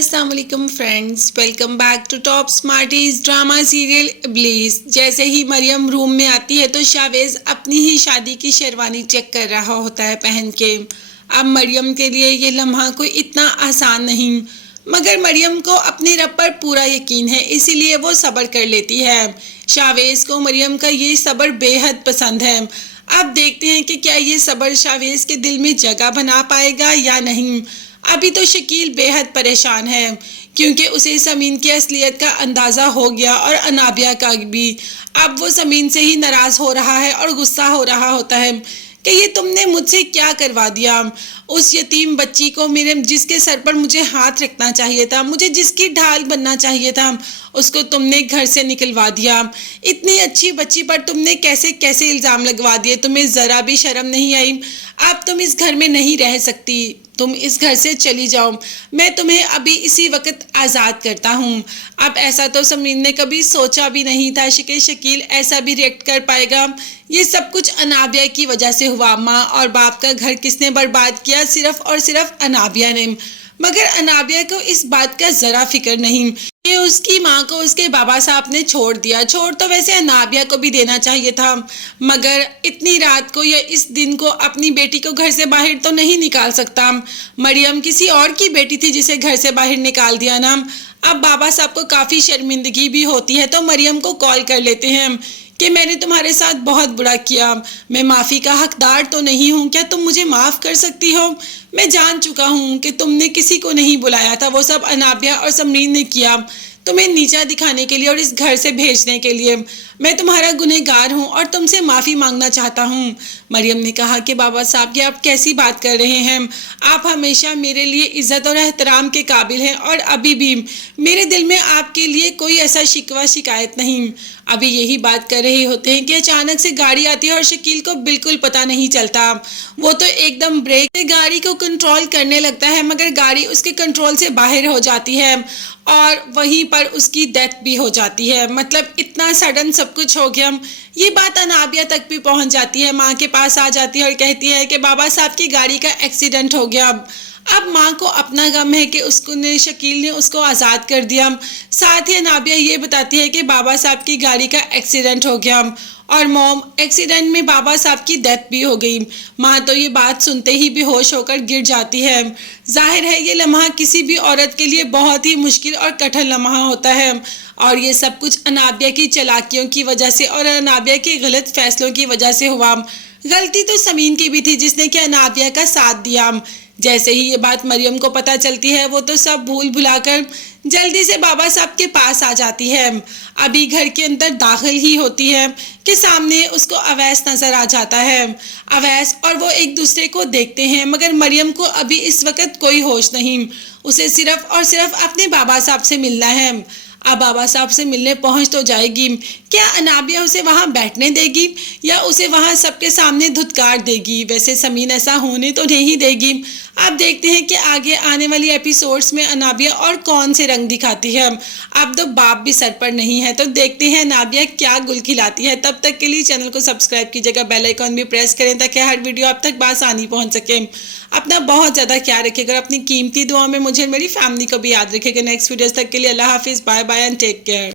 अस्सलाम वालेकुम friends, welcome back to top smarties drama serial Iblees. जैसे ही मरियम रूम में आती है तो शावेज अपनी ही शादी की शेरवानी चेक कर रहा होता है पहन के। अब मरियम के लिए ये लम्हा कोई इतना आसान नहीं, मगर मरियम को अपने रब पर पूरा यकीन है, इसीलिए वो सब्र कर लेती है। शावेज को मरियम का ये सब्र बेहद पसंद है। अब देखते हैं कि क्या ये सब्र शावेज के दिल में जगह बना पाएगा या नहीं। अभी तो शकील बेहद परेशान है क्योंकि उसे समीन की असलियत का अंदाज़ा हो गया और अनाबिया का भी। अब वो समीन से ही नाराज़ हो रहा है और गुस्सा हो रहा होता है कि ये तुमने मुझसे क्या करवा दिया। उस यतीम बच्ची को, मेरे जिसके सर पर मुझे हाथ रखना चाहिए था, मुझे जिसकी ढाल बनना चाहिए था, उसको तुमने घर से निकलवा दिया। इतनी अच्छी बच्ची पर तुमने कैसे कैसे इल्ज़ाम लगवा दिए। तुम्हें ज़रा भी शर्म नहीं आई। अब तुम इस घर में नहीं रह सकती, तुम इस घर से चली जाओ। मैं तुम्हें अभी इसी वक्त आज़ाद करता हूँ। अब ऐसा तो समीन ने कभी सोचा भी नहीं था कि शकील ऐसा भी रिएक्ट कर पाएगा। ये सब कुछ अनाबिया की वजह से हुआ। माँ और बाप का घर किसने बर्बाद किया? सिर्फ और सिर्फ अनाबिया ने। मगर अनाबिया को इस बात का ज़रा फिक्र नहीं कि उसकी माँ को उसके बाबा साहब ने छोड़ दिया। छोड़ तो वैसे अनाबिया को भी देना चाहिए था, मगर इतनी रात को या इस दिन को अपनी बेटी को घर से बाहर तो नहीं निकाल सकता। मरियम किसी और की बेटी थी जिसे घर से बाहर निकाल दिया ना। अब बाबा साहब को काफ़ी शर्मिंदगी भी होती है तो मरियम को कॉल कर लेते हैं कि मैंने तुम्हारे साथ बहुत बुरा किया, मैं माफ़ी का हकदार तो नहीं हूँ, क्या तुम मुझे माफ़ कर सकती हो? मैं जान चुका हूँ कि तुमने किसी को नहीं बुलाया था, वो सब अनाबिया और समरीन ने किया तुम्हें नीचा दिखाने के लिए और इस घर से भेजने के लिए। मैं तुम्हारा गुनहगार हूँ और तुमसे माफ़ी मांगना चाहता हूँ। मरियम ने कहा कि बाबा साहब, ये आप कैसी बात कर रहे हैं? आप हमेशा मेरे लिए इज़्ज़त और एहतराम के काबिल हैं और अभी भी मेरे दिल में आपके लिए कोई ऐसा शिकवा शिकायत नहीं। अभी यही बात कर रहे होते हैं कि अचानक से गाड़ी आती है और शकील को बिल्कुल पता नहीं चलता। वो तो एकदम ब्रेक से गाड़ी को कंट्रोल करने लगता है, मगर गाड़ी उसके कंट्रोल से बाहर हो जाती है और वहीं पर उसकी डेथ भी हो जाती है। मतलब इतना सडन सब कुछ हो गया। ये बात अनाबिया तक भी पहुंच जाती है। माँ के पास आ जाती है और कहती है कि बाबा साहब की गाड़ी का एक्सीडेंट हो गया। अब माँ को अपना गम है कि शकील ने उसको आज़ाद कर दिया। साथ ही अनाबिया ये बताती है कि बाबा साहब की गाड़ी का एक्सीडेंट हो गया और मॉम एक्सीडेंट में बाबा साहब की डेथ भी हो गई। माँ तो ये बात सुनते ही बेहोश होकर गिर जाती है। जाहिर है ये लम्हा किसी भी औरत के लिए बहुत ही मुश्किल और कठिन लम्हा होता है और ये सब कुछ अनाबिया की चालाकियों की वजह से और अनाबिया के गलत फैसलों की वजह से हुआ। गलती तो समीन की भी थी जिसने कि अनाबिया का साथ दिया। जैसे ही ये बात मरियम को पता चलती है वो तो सब भूल भुलाकर जल्दी से बाबा साहब के पास आ जाती है। अभी घर के अंदर दाखिल ही होती है कि सामने उसको अवैस नज़र आ जाता है। अवैस और वो एक दूसरे को देखते हैं, मगर मरियम को अभी इस वक्त कोई होश नहीं। उसे सिर्फ और सिर्फ अपने बाबा साहब से मिलना है। अब बाबा साहब से मिलने पहुंच तो जाएगी, क्या अनाबिया उसे वहां बैठने देगी या उसे वहां सबके सामने धुतकार देगी? वैसे समीन ऐसा होने तो नहीं देगी। अब देखते हैं कि आगे आने वाली एपिसोड्स में अनाबिया और कौन से रंग दिखाती है। अब तो बाप भी सर पर नहीं है, तो देखते हैं अनाबिया क्या गुल खिलाती है। तब तक के लिए चैनल को सब्सक्राइब कीजिएगा, बेल आइकॉन भी प्रेस करें ताकि हर वीडियो आप तक बआसानी पहुंच सके। अपना बहुत ज़्यादा ख्याल रखिएगा, अपनी कीमती दुआ में मुझे मेरी फैमिली को भी याद रखिएगा। नेक्स्ट वीडियोस तक के लिए अल्लाह हाफिज़, bye bye and take care.